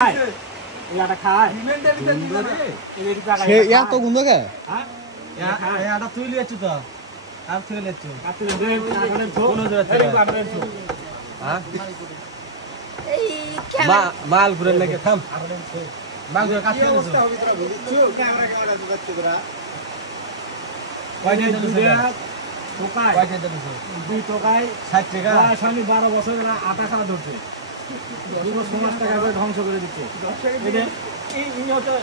এটা খায় ইয়া তো গুন্দ কে হ্যাঁ এটা তুই লিয়েছ তো আর তুই লিয়েছ কাটলে দে কাটলে তো কোন জোরে এই কাটলে তো হ্যাঁ এই মাল ঘুরে লাগে থাম মাল ঘুরে কাটতে দিছো ক্যামেরা ঢুকাচ্ছে তোরা কয়টা দিছো টোকাই কয়টা দিছো দুই টোকাই 60 টাকা শনি 12 বছর এরা আটা খাওয়া ধরছে যুব সমাজ টাকা করে ধ্বংস করে দিচ্ছে এই ইনি হচ্ছে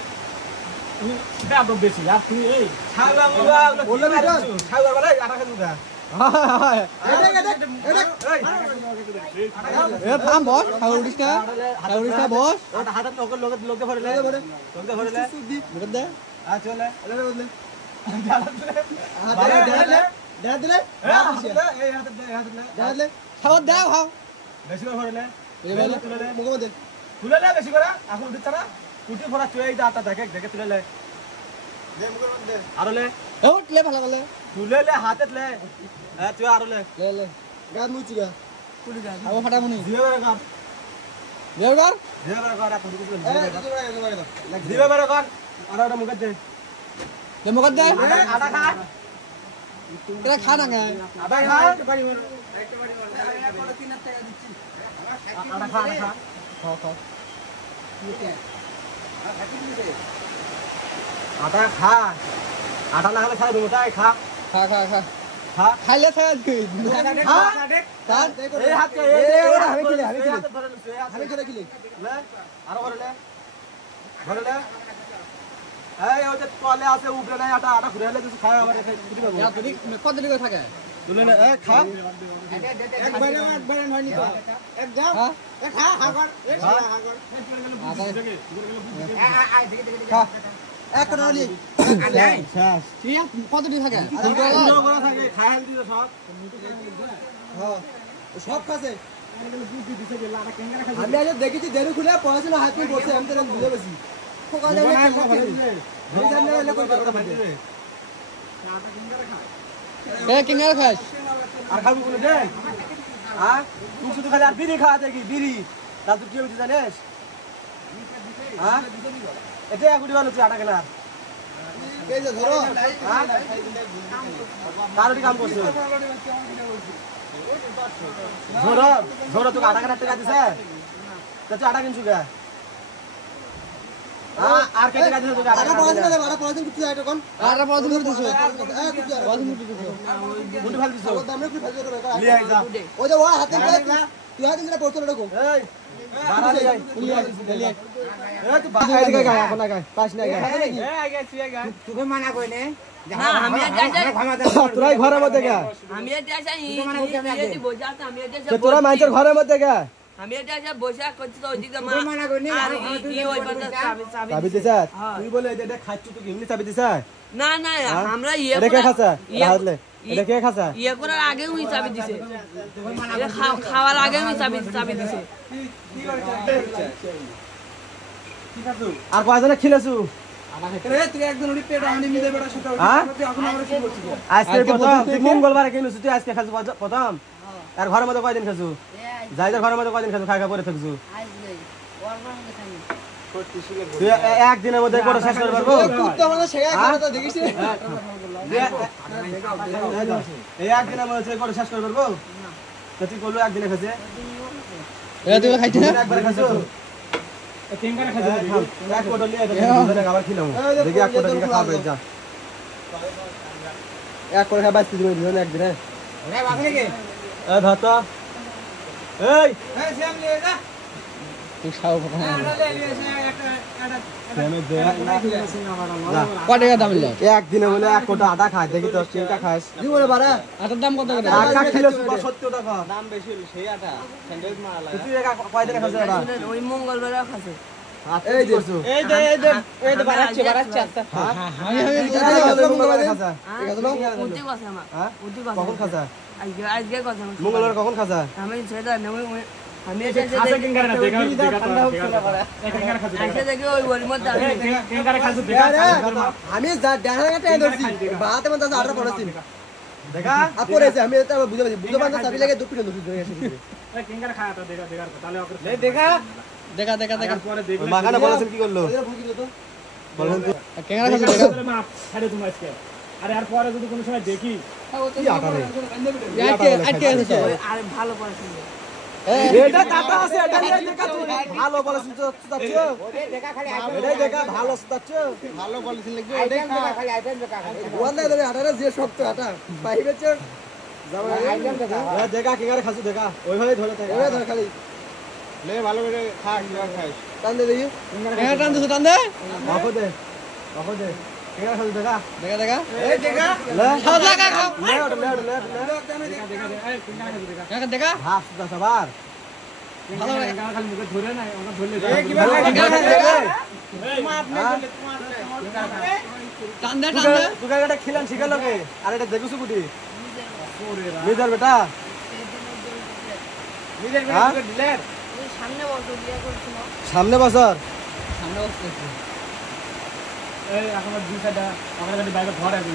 দাম বেশি আর তুই এই ছাগলা মুগা বললে না ছাগলা বলে আটা খাই মুগা এ থাম বস ছাগল উড়িস না বস আটা হাতে লোকে ভরলে লোকে ভরলে মুখ দে আ চলে দিলে এই হাতে দিলে ছাগল দাও হাও বেশি করে ভরলে মুখ দে তুলে লে বেশি করে এখন দিছ না কুটি ভরা তুই এই আটা দেখে দেখে তুলে লে দে মুখের মধ্যে আরো লে ও লে ভালো করে তুলে লে হাতে লে এ তুই আরো লে লে গাদ মুচি গা কুলি গা আও ফাটা মুনি দিবে বেরে কর দেওগার দিবে বেরে কর এখন কিছু দিবে বেরে কর আর ওটা মুখে দে দে মুখ দে আটা খা তোরা খা না গায় আটা খা আটা খা খাও খাও আটা খা আটা না খেলে খাই দেবো তাই খা খা খা খা খা খাইলে খাই খা তার এই হাতে আমি খেলে আমি খেলে লে আরো ভরলে ভরলে এই ওই যে তলে আছে উপরে নাই আটা আটা ঘুরে তুই খায় আবার খাই দিতে পারবো ইয়া তুই কত দিকে থাকে তুলে নে এ খা একবারে হয়নি তো এক যাও হ্যাঁ এক খা কর এক খা কর খা এক করে লি তুই কত দিকে থাকে বড় থাকে খায়াল দিও সব হ্যাঁ সব খাসে বুদ্ধি দিছে যে লাটা ক্যামেরা খাচ্ছে আমি আজ দেখেছি দেরু খুলে পড়াশোনা হাত দিয়ে বসে আমি তো বুঝে বসি সকালে এ কিংগার খাস আর খাবি বলে দে হ্যাঁ তুই শুধু খালি আর বিড়ি খাওয়া দেখি বিড়ি তা তুই কি হইতে জানিস হ্যাঁ এটা এক গুটি বানাচ্ছি আটা কেনা এই যে ধরো কারোটি কাম করছে ঝোড়ো ঝোড়ো তোকে আটা কেনার টাকা দিছে তা তুই আটা কিনছু কে আর কে টাকা দিছে তোকে আটা পড়াশোনা দে বড় পড়াশোনা করতে যাই তখন আর পড়াশোনা করতে দিছো পড়াশোনা করতে দিছো গুটি ফাল দিছো আমরা কি ফাজল করে লিয়ে আই যা ওই যে ও হাতে তুই হাতে দিলে পড়তে রাখো এই দাঁড়া লিয়ে আই লিয়ে এই তুই বাসা এদিকে গায় এখন না গায় পাস না গায় তোকে মানা কই নে না আমি তোরাই ঘরের মধ্যে গা আমি এটা চাই বোঝাতে আমি এটা তোরা মাইচের ঘরের মধ্যে গা আমি এটা বসে করছি তো ওইদিকে মা মানা কই নে আর ই ওই পাতা চাবি দিছে তুই বলে এটা খাচ্ছু তুই এমনি চাবি দিছে না না আমরা ইয়ে এটা কে খাসা হাতলে এটা কে খাসা ইয়ে করার আগেও ওই চাবি দিছে এটা খাওয়ার আগেও ওই চাবি দিছে আর কয়জনে খিলেছু তুই একজন ওই পেট আমি মিলে বেড়া সেটা এখন আমরা কি করছি আজকে প্রথম তুই মঙ্গলবারে কিনেছু তুই আজকে খাসু প্রথম আর ঘরের মধ্যে কয়দিন খাসু যাইদের ঘরের মধ্যে কয়দিন খাসু খাই পরে থাকছু তুই একদিনের মধ্যে করে শেষ করতে পারবো কুত্তা মানে শেখা করে তো দেখিস এই একদিনের মধ্যে করে শেষ করতে পারবো তো তুই বললো একদিনে খাসে এরা তুই খাইতে না একবারে খাসু ক্যামেরা খাচ্ছে এক কোটা নিয়ে আবার খিলাম দেখি এক কোটা নিয়ে খাবে যা এক করে খাবার তুই দিবেন একদিনে রে বাপরে কে এ ধত এই এই শ্যাম লে যা তুই খাও কথা লে লে একটা আমি দে কত টাকা দাম নিল একদিনে বলে এক কোটা আটা খায় দেখি তো চিন্তা খাস কি বলে বাড়া আটার দাম কত করে আটা কিলো 70 টাকা দাম বেশি হলো সেই আটা স্যান্ডউইচ মারা লাগে তুই কয়দিনে খাস এটা ওই মঙ্গলবারে খাচ্ছে এই দেখছো এই দে বাড়াচ্ছে আস্তে আমি খাসা উঠি কথা আমার হ্যাঁ উঠি কথা কখন খাসা আজকে কথা মঙ্গলবার কখন খাসা আমি সেটা আমি খাচ্ছে ক্যামেরা না দেখা ঠান্ডা হচ্ছে না বড় ক্যামেরা খাচ্ছে আইসা দেখি ওই ওর মধ্যে ক্যামেরা খাচ্ছে দেখা আমি দেখা গেছে ধরছি বাতে মত আটা পড়াছি দেখা আপরে আমি এটা বুঝে পাচ্ছি বুঝে পাচ্ছি চাবি লাগে দুপিনে ধরে আসে ক্যামেরা খায়া তো দেখা তাহলে দেখা দেখা দেখা দেখা পরে দেখলে মাখানে বলেছেন কি করলো বলেন তো ক্যামেরা খাচ্ছে দেখা মাপ ছাড়ে তুমি আজকে আরে আর পরে যদি কোনো সময় দেখি কি আটা রে আটকে আটকে আছে আরে ভালো পড়াশোনা এটা কাটা আছে এটা নিয়ে দেখা তুই ভালো বলেছিস তো তাচ্ছ এটাই দেখা ভালো তাচ্ছ ভালো বলেছেন লাগবে দেখা খালি আইটেম দেখা খালি ওয়ান দেবে আটারে যে শক্ত আটা পাইবেছে যাও আইটেম দেখা দেখা কিনারে খাসু দেখা ওইভাবে ধরে থাকে এবে ধর খালি লে ভালো করে খা কিবা খাইস টান দে দেখি হ্যাঁ টান দে টান দে বাকো দে কিনারে খাসু দেখা দেখা দেখা এই দেখা লে খাও দেখা খাও লে ওটা লে লে দেখা দেখা হাফ দা সবার ভালো লাগে খালি মুখে ধরে না ওটা ধরলে টান দে টান দে তুই এটা খিলান শিখালো কে আর এটা দেখুছু কুটি নিজের বেটা নিজের বেটা ডিলেট সামনে বলতো বিয়ে করছিল সামনে বছর সামনে বসতে এই এখন দুই সাইডে আমার কাছে বাইরে ঘর আছে